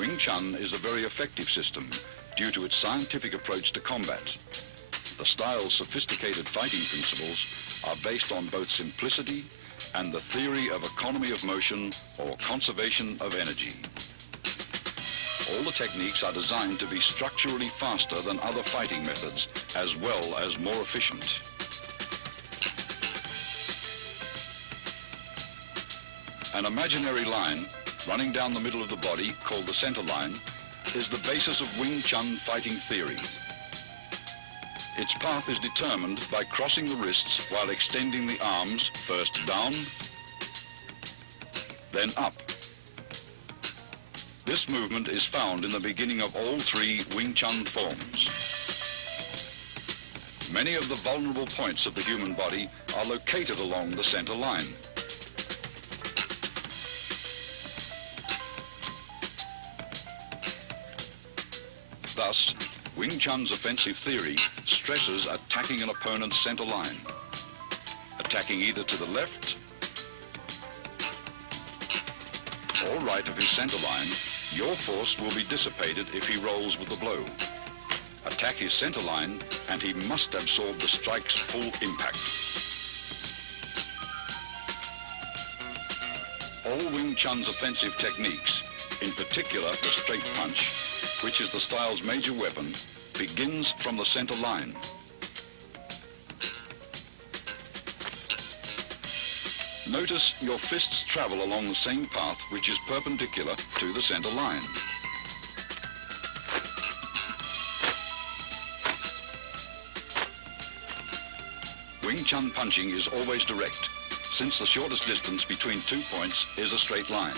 Wing Chun is a very effective system due to its scientific approach to combat. The style's sophisticated fighting principles are based on both simplicity and the theory of economy of motion or conservation of energy. All the techniques are designed to be structurally faster than other fighting methods, as well as more efficient. An imaginary line running down the middle of the body, called the center line, is the basis of Wing Chun fighting theory. Its path is determined by crossing the wrists while extending the arms first down, then up. This movement is found in the beginning of all three Wing Chun forms. Many of the vulnerable points of the human body are located along the center line. Thus, Wing Chun's offensive theory stresses attacking an opponent's center line. Attacking either to the left or right of his center line, your force will be dissipated if he rolls with the blow. Attack his center line and he must absorb the strike's full impact. All Wing Chun's offensive techniques, in particular the straight punch, which is the style's major weapon, begins from the center line. Notice your fists travel along the same path which is perpendicular to the center line. Wing Chun punching is always direct, since the shortest distance between 2 points is a straight line.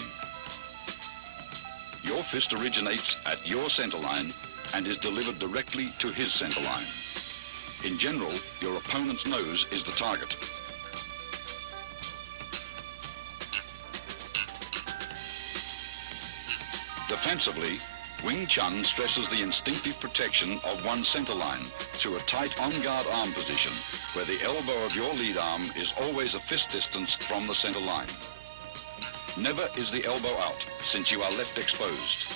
Your fist originates at your center line and is delivered directly to his center line. In general, your opponent's nose is the target. Defensively, Wing Chun stresses the instinctive protection of one's center line through a tight on-guard arm position, where the elbow of your lead arm is always a fist distance from the center line. Never is the elbow out, since you are left exposed.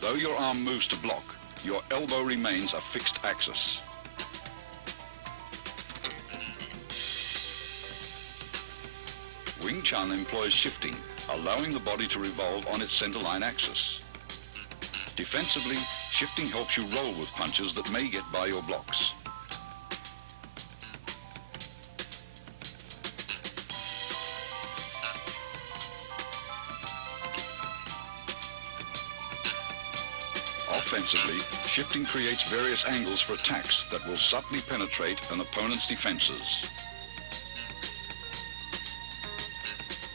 Though your arm moves to block, your elbow remains a fixed axis. Wing Chun employs shifting, allowing the body to revolve on its center line axis. Defensively, shifting helps you roll with punches that may get by your blocks. Offensively, shifting creates various angles for attacks that will subtly penetrate an opponent's defenses.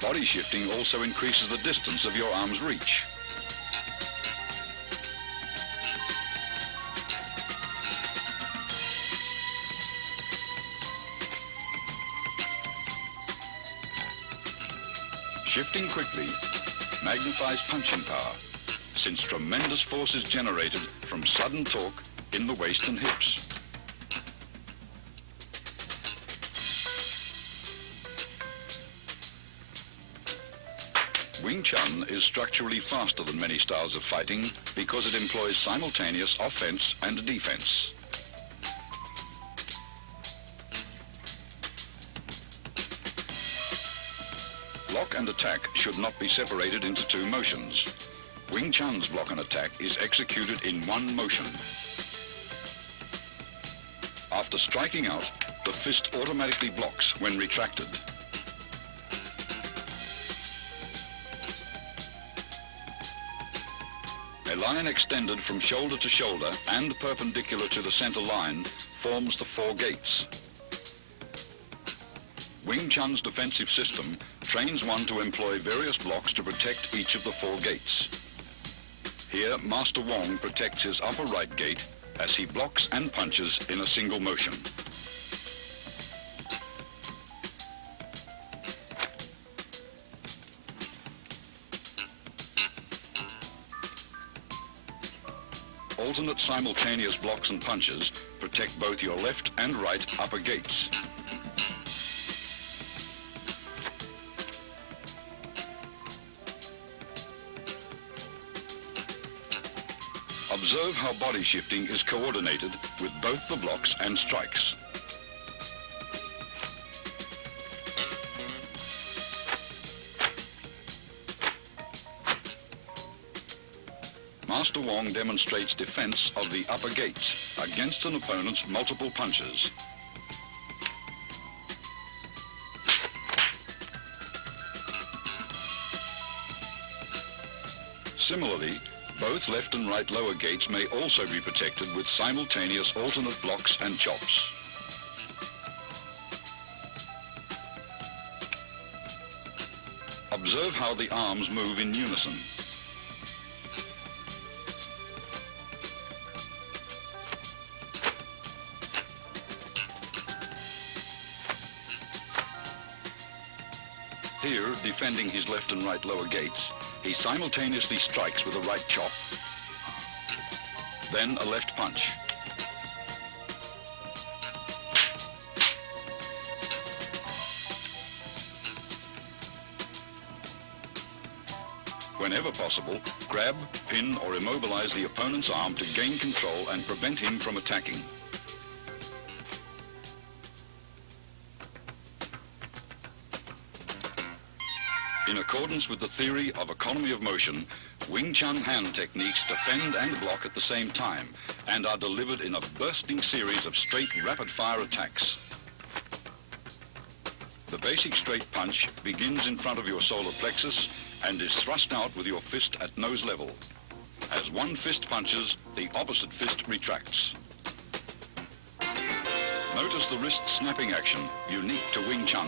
Body shifting also increases the distance of your arm's reach. Shifting quickly magnifies punching power, since tremendous force is generated from sudden torque in the waist and hips. Wing Chun is structurally faster than many styles of fighting because it employs simultaneous offense and defense. Block and attack should not be separated into two motions. Wing Chun's block and attack is executed in one motion. After striking out, the fist automatically blocks when retracted. A line extended from shoulder to shoulder and perpendicular to the center line forms the four gates. Wing Chun's defensive system trains one to employ various blocks to protect each of the four gates. Here, Master Wong protects his upper right gate as he blocks and punches in a single motion. Alternate simultaneous blocks and punches protect both your left and right upper gates. Observe how body shifting is coordinated with both the blocks and strikes. Master Wong demonstrates defense of the upper gates against an opponent's multiple punches. Similarly, both left and right lower gates may also be protected with simultaneous alternate blocks and chops. Observe how the arms move in unison. Here, defending his left and right lower gates, he simultaneously strikes with a right chop, then a left punch. Whenever possible, grab, pin, or immobilize the opponent's arm to gain control and prevent him from attacking. In accordance with the theory of economy of motion, Wing Chun hand techniques defend and block at the same time and are delivered in a bursting series of straight rapid-fire attacks. The basic straight punch begins in front of your solar plexus and is thrust out with your fist at nose level. As one fist punches, the opposite fist retracts. Notice the wrist snapping action, unique to Wing Chun.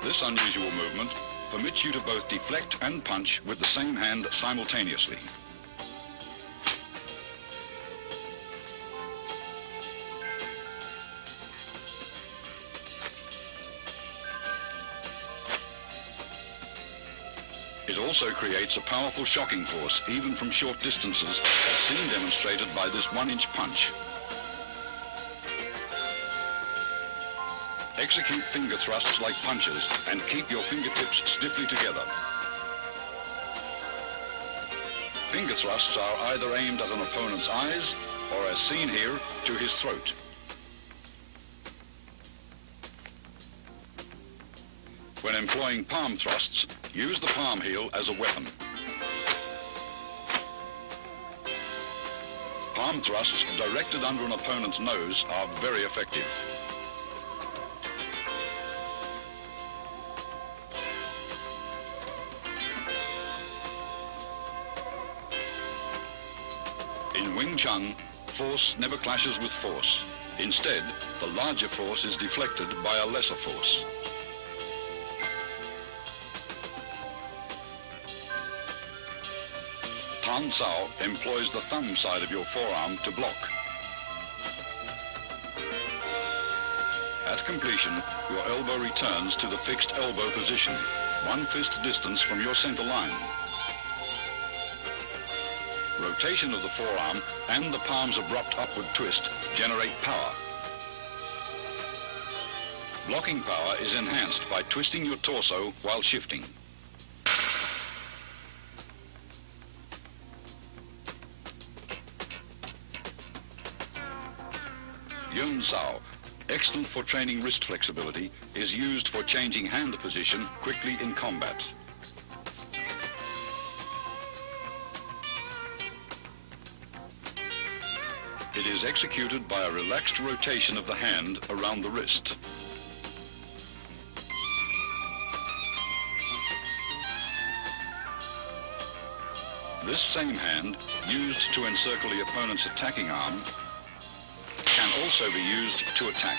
This unusual movement permits you to both deflect and punch with the same hand simultaneously. It also creates a powerful shocking force, even from short distances, as seen demonstrated by this 1-inch punch. Execute finger thrusts like punches and keep your fingertips stiffly together. Finger thrusts are either aimed at an opponent's eyes or, as seen here, to his throat. When employing palm thrusts, use the palm heel as a weapon. Palm thrusts directed under an opponent's nose are very effective. In Wing Chun, force never clashes with force. Instead, the larger force is deflected by a lesser force. Tan Sao employs the thumb side of your forearm to block. At completion, your elbow returns to the fixed elbow position, 1 fist distance from your center line. Rotation of the forearm and the palm's abrupt upward twist generate power. Blocking power is enhanced by twisting your torso while shifting. Yun Sao, excellent for training wrist flexibility, is used for changing hand position quickly in combat. It is executed by a relaxed rotation of the hand around the wrist. This same hand, used to encircle the opponent's attacking arm, can also be used to attack.